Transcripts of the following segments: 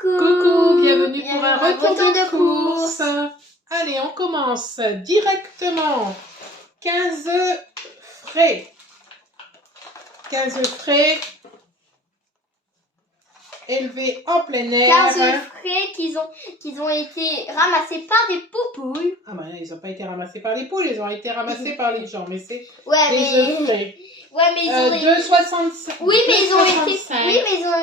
Coucou, bienvenue pour un retour de course. Allez, on commence directement. 15 frais. 15 frais élevés en plein air. 15 frais qui ont été ramassés par des poupoules. Ah ben, ils n'ont pas été ramassés par les poules, ils ont été ramassés par les gens. Mais c'est Ouais, des œufs frais. Ouais, mais ils ont 2,65. Oui, mais ils ont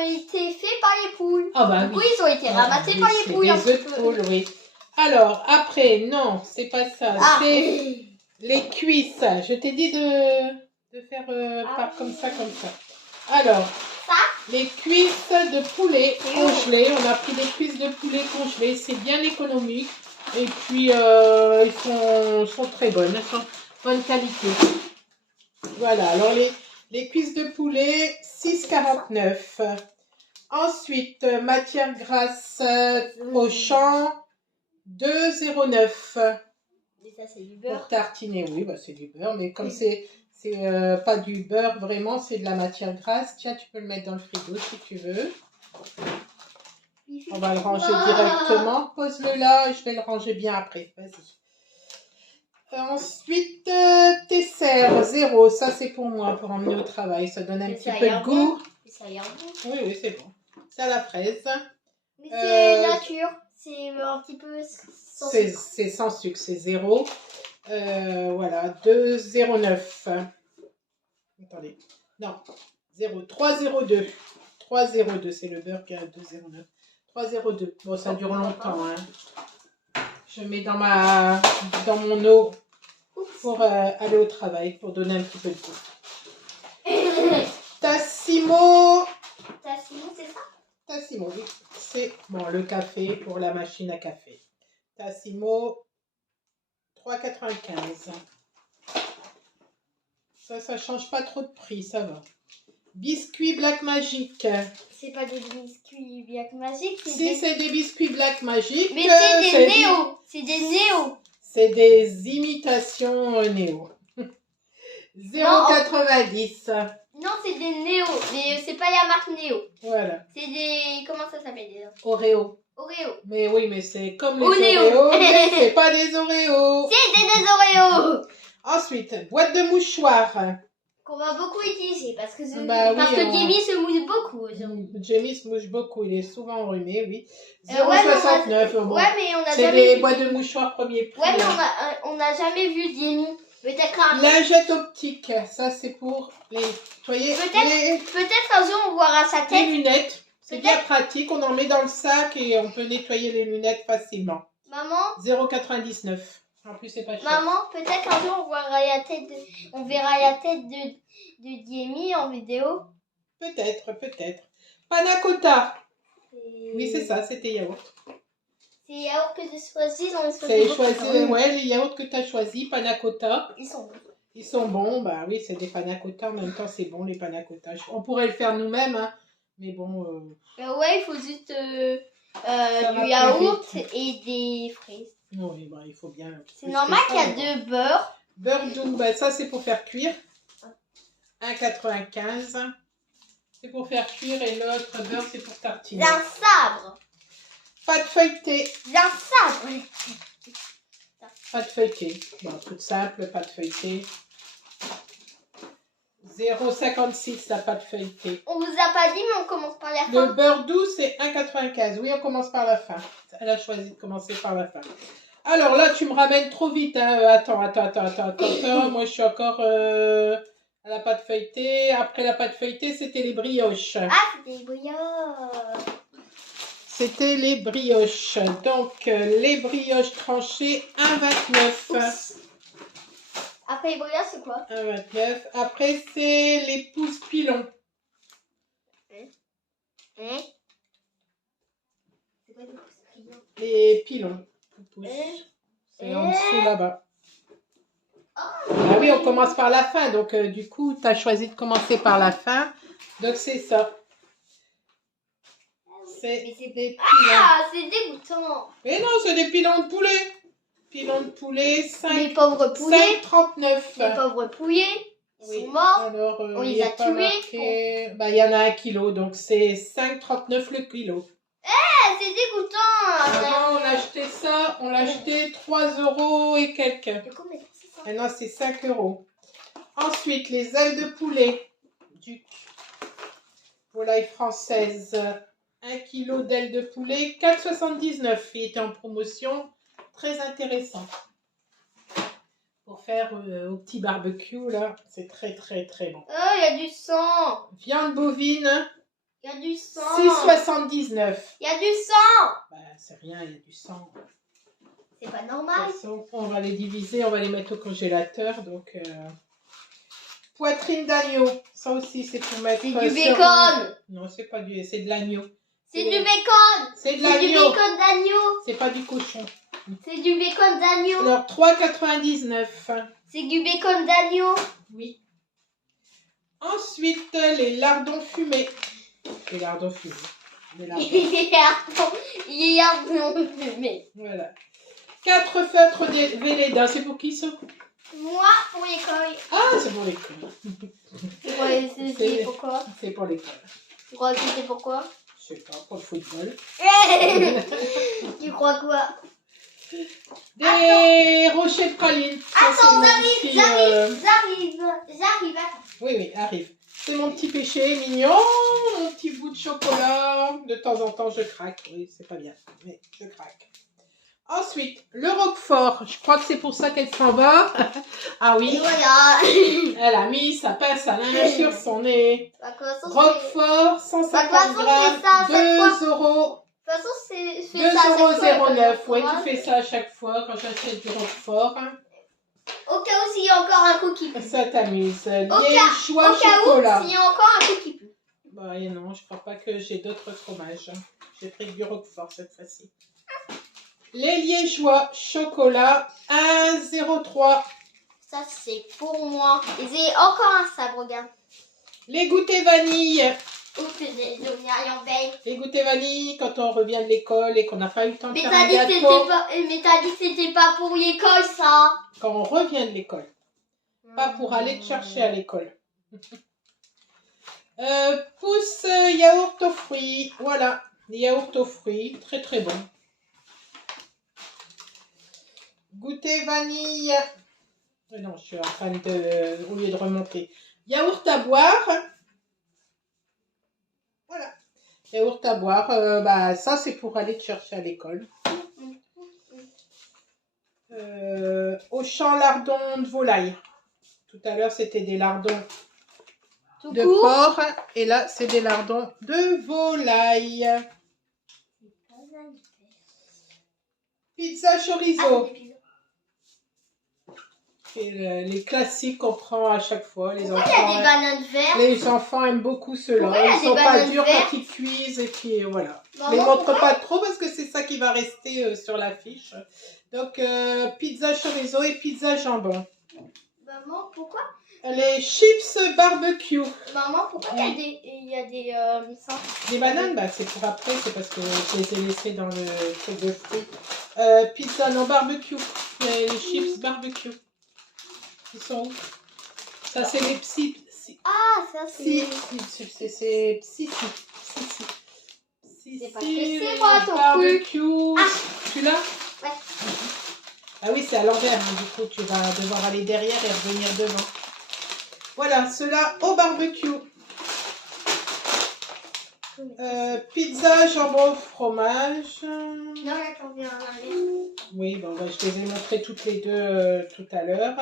été faits par les poules. Ah bah oui. Ils ont été ramassés par les poules. Des œufs de poule, oui. Alors, après, non, c'est pas ça. C'est les cuisses. Je t'ai dit de faire comme ça. Alors, les cuisses de poulet congelées. On a pris des cuisses de poulet congelées. C'est bien économique. Et puis, ils sont très bonnes. Elles sont bonne qualité. Voilà, alors les cuisses de poulet, 6,49. Ensuite, matière grasse au champ, 2,09. Et ça, c'est du beurre. Pour tartiner, oui, bah, c'est du beurre, mais comme c'est pas du beurre vraiment, c'est de la matière grasse. Tiens, tu peux le mettre dans le frigo si tu veux. On va le ranger directement. Pose-le là, je vais le ranger bien après. Vas-y. Ensuite, Tesser, 0. Ça, c'est pour moi, pour emmener au travail. Ça donne un petit peu de goût. Ça a l'air bon. Oui, c'est bon. C'est à la fraise. Mais c'est nature. C'est un petit peu sans sucre. C'est sans sucre, c'est 0. Voilà, 2,09. Attendez. Non, 0. 3,02. 3,02, c'est le beurre qui a 2,09. 3,02. Bon, ça dure longtemps. Hein. Je mets dans mon eau pour aller au travail, pour donner un petit peu de goût. Tassimo. Tassimo, c'est ça? Tassimo, oui. C'est bon, le café pour la machine à café. Tassimo, 3,95. Ça change pas trop de prix, ça va. Biscuits Black Magic. C'est pas des biscuits Black Magic. Si, c'est des biscuits Black Magic. Mais c'est des Néo. C'est des Néo. C'est des imitations Néo. 0,90. Non, c'est des Néo. C'est pas la marque Néo. Voilà. C'est des... Comment ça s'appelle déjà? Oreo. Oreo. Mais oui, mais c'est comme les Oreos, mais c'est pas des Oreos. C'est des Oreos. Ensuite, boîte de mouchoirs. Qu'on va beaucoup utiliser parce que Jamie se mouche beaucoup. Jamie se mouche beaucoup, il est souvent enrhumé, oui. 0,69. Ouais, mais on a c'est jamais... des boîtes de mouchoirs premier prix. Ouais, mais on a jamais vu Jamie. Peut-être lingette optique, ça c'est pour les... Peut-être un jour on verra sa tête. Les lunettes, c'est bien pratique, on en met dans le sac et on peut nettoyer les lunettes facilement. Maman 0,99. En plus, c'est pas cher. Maman, peut-être un jour on verra la tête de Jamie en vidéo. Peut-être. Panna cotta. Oui, c'est ça, c'était yaourt. C'est les yaourts que j'ai choisis, ouais, les yaourts que tu as choisis, panna cotta. Ils sont bons. Ils sont bons, bah oui, c'est des panna cotta, en même temps c'est bon les panna cotta. On pourrait le faire nous-mêmes, hein, mais bon... ouais, il faut juste du yaourt et des fraises. Oui, bah il faut bien... C'est normal qu'il y a de beurre. Beurre doux, bah ça c'est pour faire cuire. 1,95. C'est pour faire cuire et l'autre beurre c'est pour tartiner. Un sabre. Pâte feuilletée. Un sabre. Pâte feuilletée. Bon, toute simple, pâte feuilletée. 0,56 la pâte feuilletée. On vous a pas dit, mais on commence par la fin. Le beurre doux, c'est 1,95. Oui, on commence par la fin. Elle a choisi de commencer par la fin. Alors là, tu me ramènes trop vite. Hein. Attends. Moi, je suis encore à la pâte feuilletée. Après la pâte feuilletée, c'était les brioches. Ah, c'était les brioches. C'était les brioches. Donc, les brioches tranchées, 1,29. Après les brioches, c'est quoi? 1,29. Après, c'est les pousses pilons. C'est quoi les pousses pilons? Les pilons. C'est en dessous là-bas. Ah oui, on commence par la fin. Donc, du coup, tu as choisi de commencer par la fin. Donc, c'est ça. C'est des pilons. Ah, c'est dégoûtant. Mais non, c'est des pilons de poulet. Pilons de poulet, 5,39. Les pauvres poulets. 5,39. Les pauvres poulets. Oui. Sont morts. Alors, on les a tués. Bah, il y en a 1 kilo, donc c'est 5,39 le kilo. c'est dégoûtant. Avant, on achetait ça, on l'achetait 3 € et quelques. Maintenant, c'est 5 €. Ensuite, les ailes de poulet du volaille française. 1 kg d'ailes de poulet, 4,79 €. Il était en promotion, très intéressant. Pour faire au petit barbecue, là, c'est très très très bon. Oh, il y a du sang. Viande bovine. Il y a du sang. 6,79 €. Il y a du sang. Bah, c'est rien, il y a du sang. C'est pas De normal. toute façon, on va les diviser, on va les mettre au congélateur. Donc, poitrine d'agneau. Ça aussi, c'est pour mettre. C'est du bacon. Non, c'est pas du. C'est de l'agneau. C'est du bacon. C'est de C'est du l'agneau. bacon d'agneau. C'est pas du cochon. C'est du bacon d'agneau. Alors, 3,99 €. C'est du bacon d'agneau. Oui. Ensuite, les lardons fumés. Les lardons fumés. Les lardons. Il y a fumé. Voilà. 4 feutres de Velleda. C'est pour qui ça? Moi, pour l'école. Ah, c'est pour l'école. C'est pourquoi? C'est pour l'école. Tu crois que c'est pourquoi? Je sais pas, pour le football. Tu crois quoi? Des rochers de praline. Attends, j'arrive. Oui, oui, arrive. C'est mon petit péché mignon, mon petit bout de chocolat. De temps en temps, je craque. Oui, c'est pas bien, mais je craque. Ensuite, le roquefort. Je crois que c'est pour ça qu'elle s'en va. Ah oui. Et voilà. Elle a mis sa pince à linge sur son nez. Roquefort, 150 façon, grammes, c'est ça, 2 €. De toute façon, c'est 2,09 €. Ouais, tu fais ça à chaque fois quand j'achète du roquefort. Au cas où s'il y a encore un coup qui pue. Ça t'amuse. Au Liégeois cas chocolat. où s'il y a encore un coup qui pue. Bah et non, je crois pas que j'ai d'autres fromages. J'ai pris du roquefort cette fois-ci. Les liégeois chocolat, 1,03 €. Ça, c'est pour moi. Et j'ai encore un sabre, regarde. Les goûters vanille. Ou que j'ai donné en veille. Les goûters vanille, quand on revient de l'école et qu'on n'a pas eu le temps de Mais faire t'as un dit que gâteau. t'as dit que c'était pas pour l'école, ça. Quand on revient de l'école. Pas pour aller te chercher à l'école. Pousse yaourt aux fruits. Voilà, les yaourts aux fruits. Très très bon. Goûter vanille. Non, je suis en train de... Au lieu de remonter. Yaourt à boire. Voilà. Yaourt à boire. Bah, ça, c'est pour aller te chercher à l'école. Au champ lardons de volaille. Tout à l'heure, c'était des lardons de porc. Et là, c'est des lardons de volaille. Pizza chorizo. Et les classiques qu'on prend à chaque fois. Les Pourquoi enfants, il y a des bananes vertes? les enfants aiment beaucoup ceux-là. Ils sont pas durs quand ils cuisent. Et puis voilà. Maman, Je les montre pas trop parce que c'est ça qui va rester sur l'affiche. Donc, pizza chorizo et pizza jambon. Maman, pourquoi? Les chips barbecue. Maman, pourquoi il y a des bananes, bah, c'est pour après, c'est parce que je les ai laissées dans le truc de fruits. Pizza non barbecue. Les chips barbecue. Ils sont où? Ça, c'est les psy. Ah, ça c'est... C'est psy. C'est pas que c'est moi ton barbecue. truc. Ah. Tu l'as? Ouais. Ah oui, c'est à l'envers, hein. Du coup, tu vas devoir aller derrière et revenir devant. Voilà, ceux-là au barbecue. Pizza, jambon, fromage. Non, attends, viens en arrière. Oui, bon, bah, je les ai montrées toutes les deux tout à l'heure.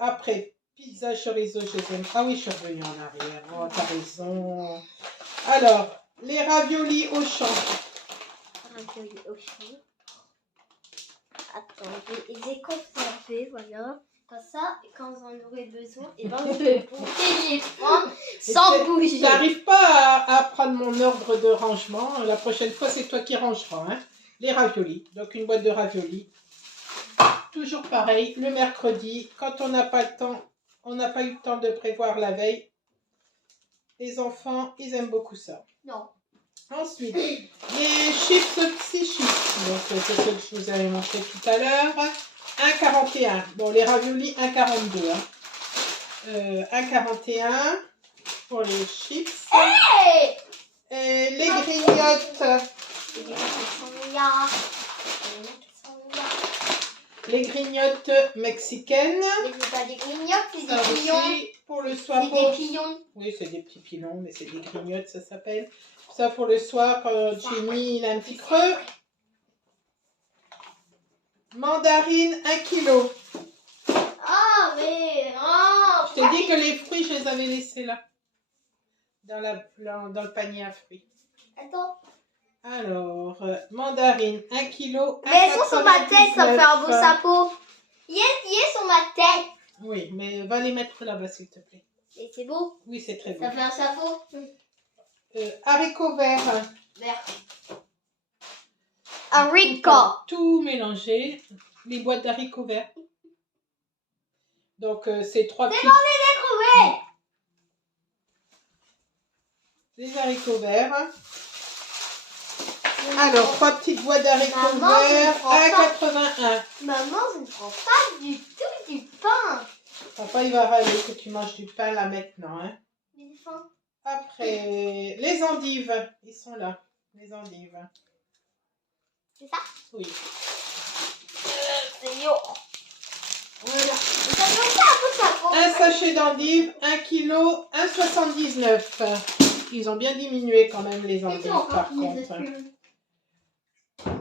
Après, pizza chorizo, je les aime. Ah oui, je suis revenue en arrière. Oh, t'as raison. Alors, les raviolis au champ. Raviolis au champ. Attendez, et j'ai conservé, voilà. Comme ça, et quand j'en aurai besoin, et ben je vais bouger les prendre sans bouger. T'arrives pas à prendre mon ordre de rangement. La prochaine fois, c'est toi qui rangeras. Hein. Les raviolis. Donc, une boîte de raviolis. Toujours pareil, le mercredi, quand on n'a pas le temps, on n'a pas eu le temps de prévoir la veille. Les enfants, ils aiment beaucoup ça. Non. Ensuite, les chips psychiques. Donc, c'est ce que je vous avais montré tout à l'heure. 1,41. Bon, les raviolis, 1,42. Hein. 1,41 pour les chips. Hey, Et les grignottes. Les grignottes mexicaines. Mais c'est pas des grignottes, c'est Ça des pilons. aussi, pour le soir. C'est des pilons. Oui, c'est des petits pilons, mais c'est des grignottes, ça s'appelle. Ça pour le soir, quand Jimmy il a un petit creux. Mandarine, 1 kilo. Ah, mais... Oh, Je t'ai dit que les fruits, je les avais laissés là. Dans le panier à fruits. Attends. Alors, mandarine, 1 kilo. Mais elles sont sur ma tête, ça fait un beau sapot. Il est sur ma tête. Oui, mais va les mettre là-bas, s'il te plaît. Et c'est beau. Oui, c'est très beau. Ça fait un sapot. Haricots verts. Vert. Haricots. Tout mélanger. Les boîtes d'haricots verts. Donc, c'est 3 petits. C'est bon, les découvertes. Les haricots verts. Alors, 3 petites boîtes d'haricots verts à 81. Maman, je ne prends pas du tout du pain. Papa, il va râler que tu manges du pain là maintenant. Hein. J'ai faim. Après, les endives. Ils sont là, les endives. C'est ça? Oui. C'est yo. Voilà. Ça fait aussi un peu de sapot. Un sachet d'endives, 1 kg, 1,79. Ils ont bien diminué quand même les endives par contre.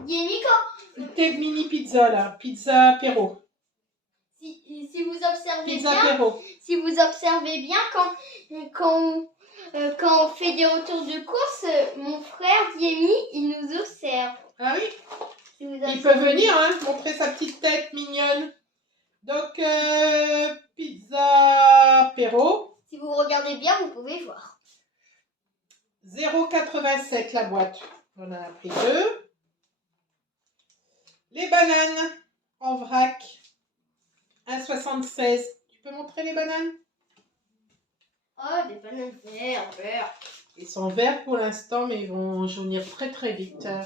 Il y a Nico. Tes mini pizza là, pizza apéro. Si vous observez Pizza bien, apéro. si vous observez bien, quand on fait des retours de course, mon frère Diemy, il nous observe. Ah oui? Si vous Il observez peut venir hein, montrer sa petite tête mignonne. Donc, pizza apéro. Si vous regardez bien, vous pouvez voir. 0,87 la boîte. On en a pris 2. Les bananes en vrac. 1,76. Tu peux montrer les bananes? Oh, des bananes verts. Ils sont verts pour l'instant, mais ils vont jaunir très très vite. Ah,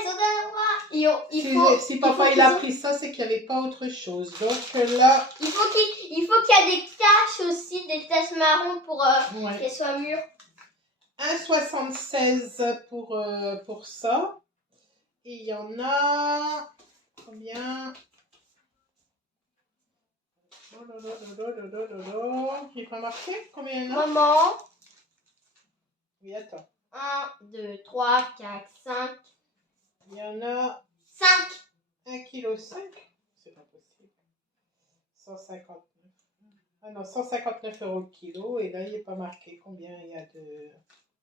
ils sont dans Si papa il a pris ça, c'est qu'il n'y avait pas autre chose. Donc là... Il faut qu'il y ait des taches aussi, des taches marron pour ouais. qu'elles soient mûres. 1,76 pour ça. Et il y en a... Combien? J'ai pas marqué? Combien il y en a? Maman. Oui, attends. 1, 2, 3, 4, 5. Il y en a 5. 1,5 kg. C'est pas possible. 159. Ah non, 159 € le kilo. Et là, il n'est pas marqué combien il y a de...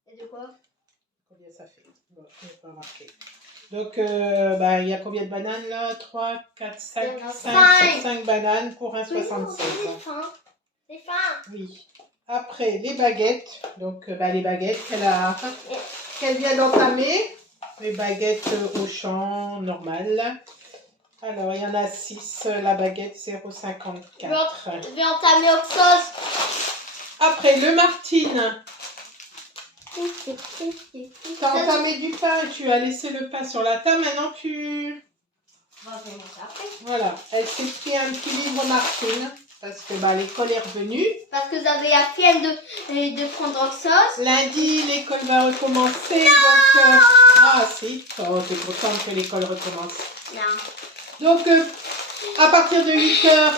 Et de quoi? Combien ça fait? Bon, il n'est pas marqué. Donc, il y a combien de bananes là? 3, 4, 5 bananes pour 1,76. C'est fin. C'est fin. Oui. Après, les baguettes. Donc, les baguettes qu'elle vient d'entamer. Les baguettes Auchan normales. Alors, il y en a 6. La baguette 0,54. Je vais entamer autre chose. Après, le Martine. Tu as entamé du pain. Tu as laissé le pain sur la table. Maintenant, tu... Voilà. Elle s'est pris un petit livre Martine. Parce que l'école est revenue. Parce que j'avais la flemme de prendre autre chose. Lundi, l'école va recommencer. Donc, ah si, oh, t'es contente que l'école recommence. Non. Donc, à partir de 8h,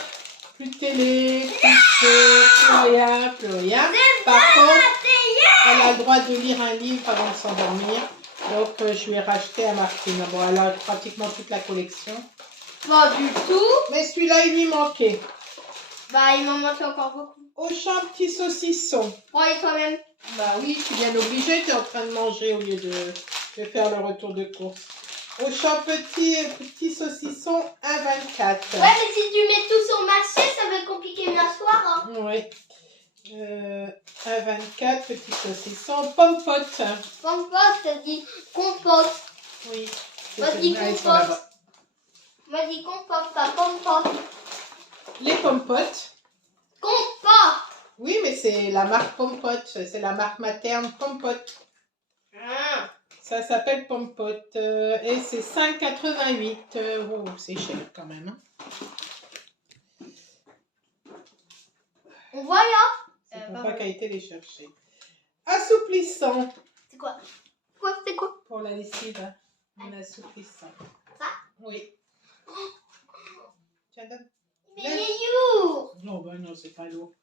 plus de télé, plus rien. Par contre, elle a le droit de lire un livre avant de s'endormir. Donc, je lui ai racheté à Martine. Bon, elle a pratiquement toute la collection. Pas du tout. Mais celui-là, il lui manquait. Il m'en manque encore beaucoup. Auchan petit saucisson. Oui, quand même. Oui, je suis bien obligée. Tu es en train de manger au lieu de faire le retour de course. Auchan petit saucisson 1,24. Ouais, mais si tu mets tout sur le marché, ça va être compliqué de m'asseoir. Hein. Oui. 1,24 petit saucisson. Pomme-pote. Compote, ça dit compote. Oui. Moi, je dis compote. Moi, je dis compote, pas pompote. Les pommes-potes. Compote. Oui, mais c'est la marque Pompote. C'est la marque materne Pompote. Ça s'appelle Pompote. Et c'est 5,88 €. C'est cher quand même. Hein. Voilà. C'est papa qui a été les chercher. Assouplissant. C'est quoi? C'est quoi? Pour la lessive, hein. On assouplissant. Ça? Oui. Tiens, donne. Mais il est lourd. Non, ben non, c'est pas lourd.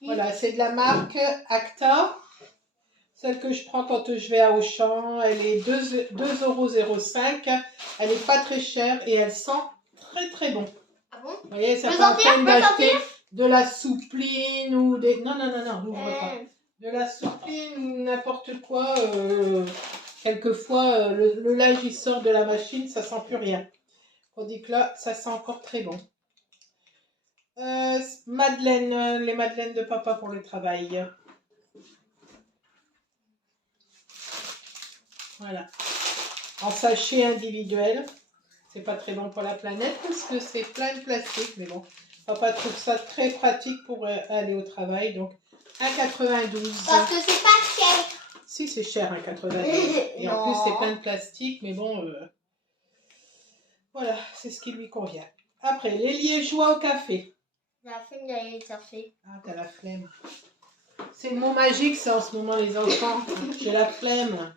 Voilà, c'est de la marque Acta. Celle que je prends quand je vais à Auchan. Elle est 2,05 €. Elle n'est pas très chère et elle sent très très bon. Ah bon? Vous voyez, ça fait la peine d'acheter de la soupline ou des... Non, n'ouvre pas. De la soupline ou n'importe quoi. Quelquefois, le linge il sort de la machine, ça sent plus rien. Tandis que là, ça sent encore très bon. Madeleine, les madeleines de papa pour le travail. Voilà. En sachet individuel. C'est pas très bon pour la planète parce que c'est plein de plastique. Mais bon, papa trouve ça très pratique pour aller au travail. Donc, 1,92 €. Parce que c'est pas cher. Si, c'est cher, 1,92 €. Et en plus, c'est plein de plastique. Mais bon, voilà, c'est ce qui lui convient. Après, les liégeois au café. La flemme d'aller chercher. Ah, t'as la flemme. C'est le mot magique, ça, en ce moment, les enfants. J'ai la flemme.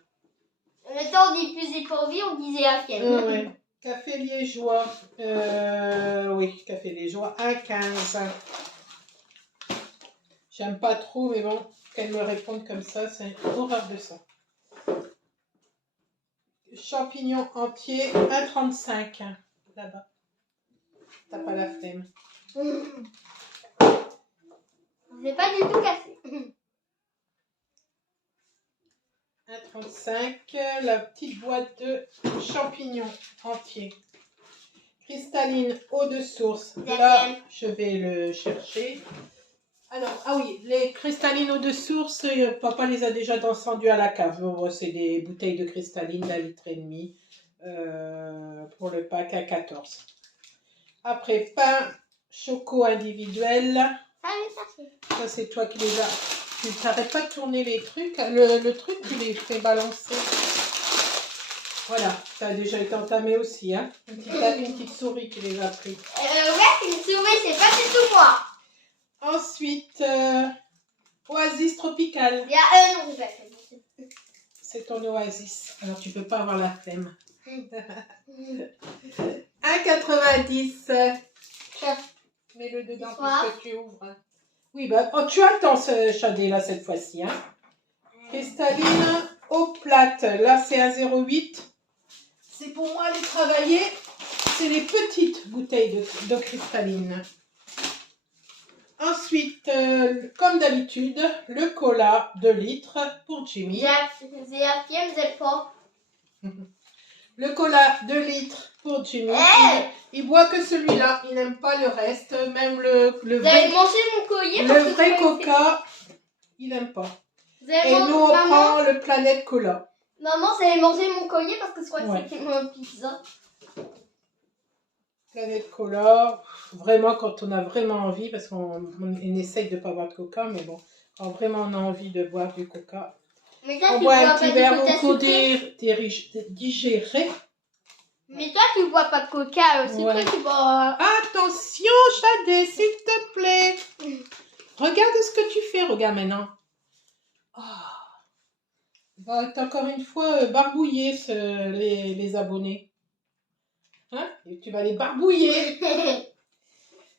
Le temps on dit plus j'ai pas envie, on disait la flemme. Ouais. Café liégeois. Oui, café liégeois, 1,15 €. J'aime pas trop, mais bon, qu'elle me réponde comme ça, c'est une horreur de ça. Champignons entiers, 1,35 €. Là-bas. T'as pas la flemme. C'est pas du tout cassé. 1,35 €, la petite boîte de champignons entiers. Cristalline eau de source. Là, je vais le chercher. Alors, ah oui, les cristallines eau de source, papa les a déjà descendues à la cave. C'est des bouteilles de cristalline d'1,5 litre pour le pack à 14 €. Après, pain choco individuel. Ça, c'est toi qui les as. Tu n'arrêtes pas de tourner les trucs. Le truc, tu les fais balancer. Voilà, ça a déjà été entamé aussi. Hein. Une petite souris qui les a pris. Ouais, une souris, c'est pas du tout moi. Ensuite, Oasis Tropical. Il y a non, C'est ton Oasis. Alors, tu peux pas avoir la flemme. 1,90 €. Mets-le dedans puisque tu ouvres. Oui, bah, oh, tu attends ce Chadé là cette fois-ci. Hein. Cristalline eau plate. Là, c'est 1,08 €. C'est pour moi aller travailler. C'est les petites bouteilles de cristalline. Ensuite, comme d'habitude, le cola 2 litres pour Jimmy. J'ai la flemme, j'ai pas. Le cola 2 litres pour Jimmy. Il boit que celui-là. Il n'aime pas le reste. Même le vrai, mangé mon collier le vrai coca, il n'aime pas. Et nous, on prend le Planète Cola. Maman, vous avez mangé mon collier parce que je crois que c'était mon pizza. Planète Cola, vraiment quand on a vraiment envie, parce qu'on essaye de ne pas boire de coca, mais bon, quand vraiment on a envie de boire du coca, mais toi, on boit un petit verre pour digérer. Mais toi, tu bois pas de coca sucré, tu bois... Attention, Chadé, s'il te plaît. Regarde ce que tu fais, regarde maintenant. Oh. Va encore une fois barbouiller les abonnés. Hein? Et tu vas les barbouiller.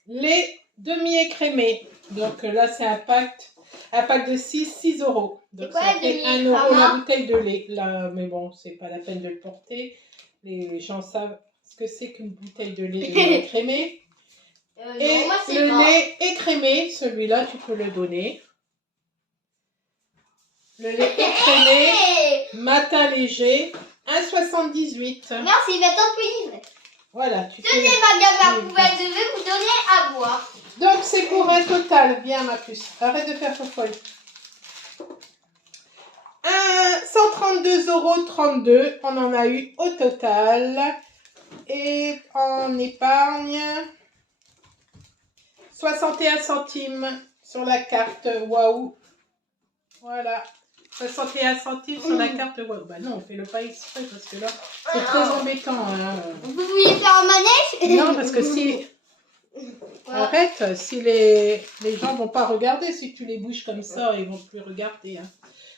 Les demi-écrémés. Donc là, c'est un pack de 6 €. Donc ça fait 1 € la bouteille de lait. Là, mais bon, c'est pas la peine de le porter. Les gens savent ce que c'est qu'une bouteille de lait demi-écrémé. Et non, moi, le lait écrémé, celui-là, tu peux le donner. Le lait écrémé, matin léger, 1,78 €. Merci, il va être un peu livré. Voilà. Tenez ma gamme à poubelle, je vais vous donner à boire. Donc c'est pour un total, bien ma puce, arrête de faire fofolle. 132,32 €, on en a eu au total. Et en épargne, 61 centimes sur la carte Waouh. Voilà. 61 centimes sur la carte Waouh. Bah non, on fait le pas exprès parce que là, c'est très embêtant. Hein. Vous vouliez faire un manège? Non, parce que si... Arrête, si les gens vont pas regarder, si tu les bouges comme ça, ils vont plus regarder. Hein.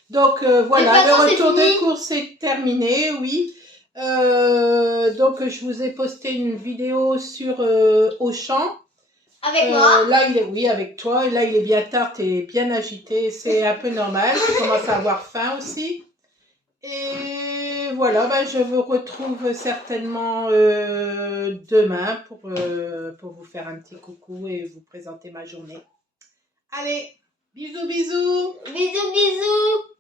Donc voilà, façon, le retour fini. de course est terminé, oui. Donc je vous ai posté une vidéo sur Auchan. Avec moi. Là, oui, avec toi. Et là, il est bien tard, tu es bien agité. C'est un peu normal. Tu commences à avoir faim aussi. Et voilà, ben, je vous retrouve certainement demain pour vous faire un petit coucou et vous présenter ma journée. Allez, bisous, bisous. Bisous, bisous.